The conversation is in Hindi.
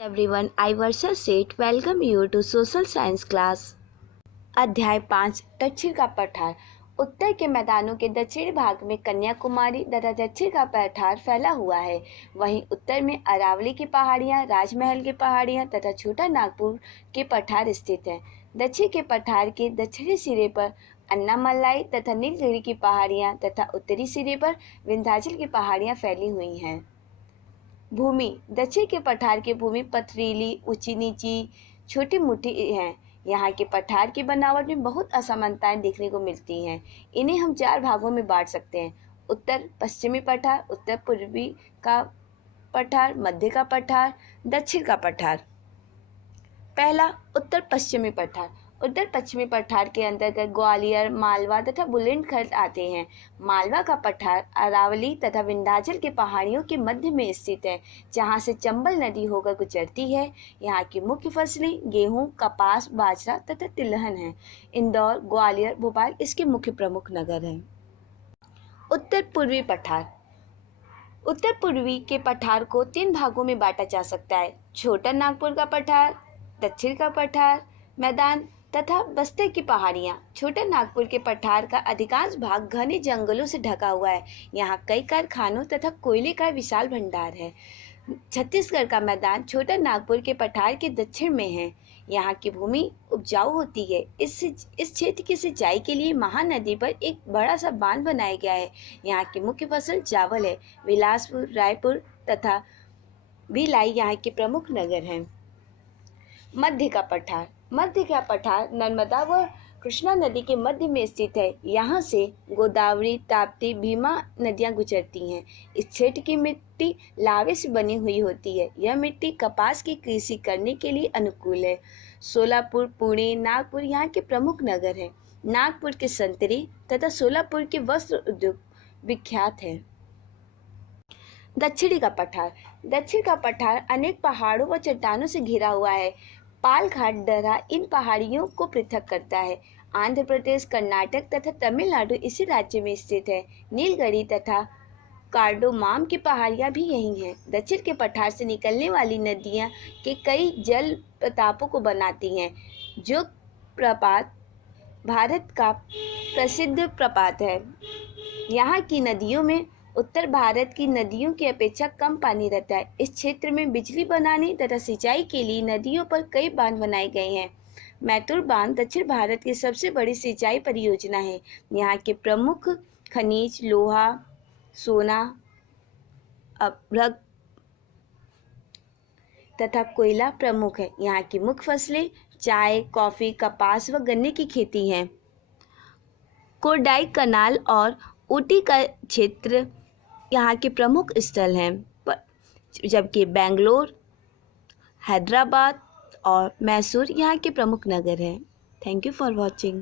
Everyone, I Varsha Seth welcome you to Social Science class. अध्याय 5 दक्षिण का पठार। उत्तर के मैदानों के दक्षिणी भाग में कन्याकुमारी तथा दक्षिण का पठार फैला हुआ है। वहीं उत्तर में अरावली की पहाड़ियां, राजमहल की पहाड़ियां तथा छोटा नागपुर के पठार स्थित हैं। दक्षिण के पठार के दक्षिणी सिरे पर अन्नामलाई तथा नीलगिरी की पहाड़ियां तथा उत्तरी सिरे पर विंध्याचल की पहाड़ियां फैली हुई हैं। भूमि। दक्षिण के पठार की भूमि पथरीली, ऊंची नीची, छोटी मोटी है। यहाँ के पठार की बनावट में बहुत असमानताएं देखने को मिलती हैं। इन्हें हम 4 भागों में बांट सकते हैं: उत्तर पश्चिमी पठार, उत्तर पूर्वी का पठार, मध्य का पठार, दक्षिण का पठार। पहला, उत्तर पश्चिमी पठार। उत्तर पश्चिमी पठार के अंतर्गत ग्वालियर, मालवा तथा बुंदेलखंड आते हैं। मालवा का पठार अरावली तथा विंध्याचल के पहाड़ियों के मध्य में स्थित है, जहां से चंबल नदी होकर गुजरती है। यहाँ की मुख्य फसलें गेहूं, कपास, बाजरा तथा तिलहन है। इंदौर, ग्वालियर, भोपाल इसके मुख्य प्रमुख नगर हैं। उत्तर पूर्वी पठार। उत्तर पूर्वी के पठार को 3 भागों में बांटा जा सकता है: छोटा नागपुर का पठार, दक्षिण का पठार मैदान तथा बस्तर की पहाड़ियाँ। छोटा नागपुर के पठार का अधिकांश भाग घने जंगलों से ढका हुआ है। यहाँ कई कारखानों तथा कोयले का विशाल भंडार है। छत्तीसगढ़ का मैदान छोटा नागपुर के पठार के दक्षिण में है। यहाँ की भूमि उपजाऊ होती है। इस क्षेत्र की सिंचाई के लिए महानदी पर एक बड़ा सा बांध बनाया गया है। यहाँ की मुख्य फसल चावल है। बिलासपुर, रायपुर तथा भिलाई यहाँ के प्रमुख नगर हैं। मध्य का पठार। मध्य का पठार नर्मदा व कृष्णा नदी के मध्य में स्थित है। यहाँ से गोदावरी, ताप्ती, भीमा नदियाँ गुजरती हैं। इस क्षेत्र की मिट्टी लावे से बनी हुई होती है। यह मिट्टी कपास की कृषि करने के लिए अनुकूल है। सोलापुर, पुणे, नागपुर यहाँ के प्रमुख नगर हैं। नागपुर के संतरे तथा सोलापुर के वस्त्र उद्योग विख्यात हैं। दक्षिणी का पठार। दक्षिण का पठार अनेक पहाड़ों व चट्टानों से घिरा हुआ है। पालघाट दर्रा इन पहाड़ियों को पृथक करता है। आंध्र प्रदेश, कर्नाटक तथा तमिलनाडु इसी राज्य में स्थित है। नीलगिरी तथा कार्डोमाम की पहाड़ियाँ भी यही हैं। दक्षिण के पठार से निकलने वाली नदियाँ के कई जल प्रतापों को बनाती हैं। जो प्रपात भारत का प्रसिद्ध प्रपात है। यहाँ की नदियों में उत्तर भारत की नदियों की अपेक्षा कम पानी रहता है। इस क्षेत्र में बिजली बनाने तथा सिंचाई के लिए नदियों पर कई बांध बनाए गए हैं। मैथुर बांध दक्षिण भारत की सबसे बड़ी सिंचाई परियोजना है। यहाँ के प्रमुख खनिज लोहा, सोना, अभ्रक तथा कोयला प्रमुख है। यहाँ की मुख्य फसलें चाय, कॉफी, कपास व गन्ने की खेती है। कोडाई कनाल और ऊटी का क्षेत्र यहाँ के प्रमुख स्थल हैं, जबकि बेंगलोर, हैदराबाद और मैसूर यहाँ के प्रमुख नगर हैं। Thank you for watching.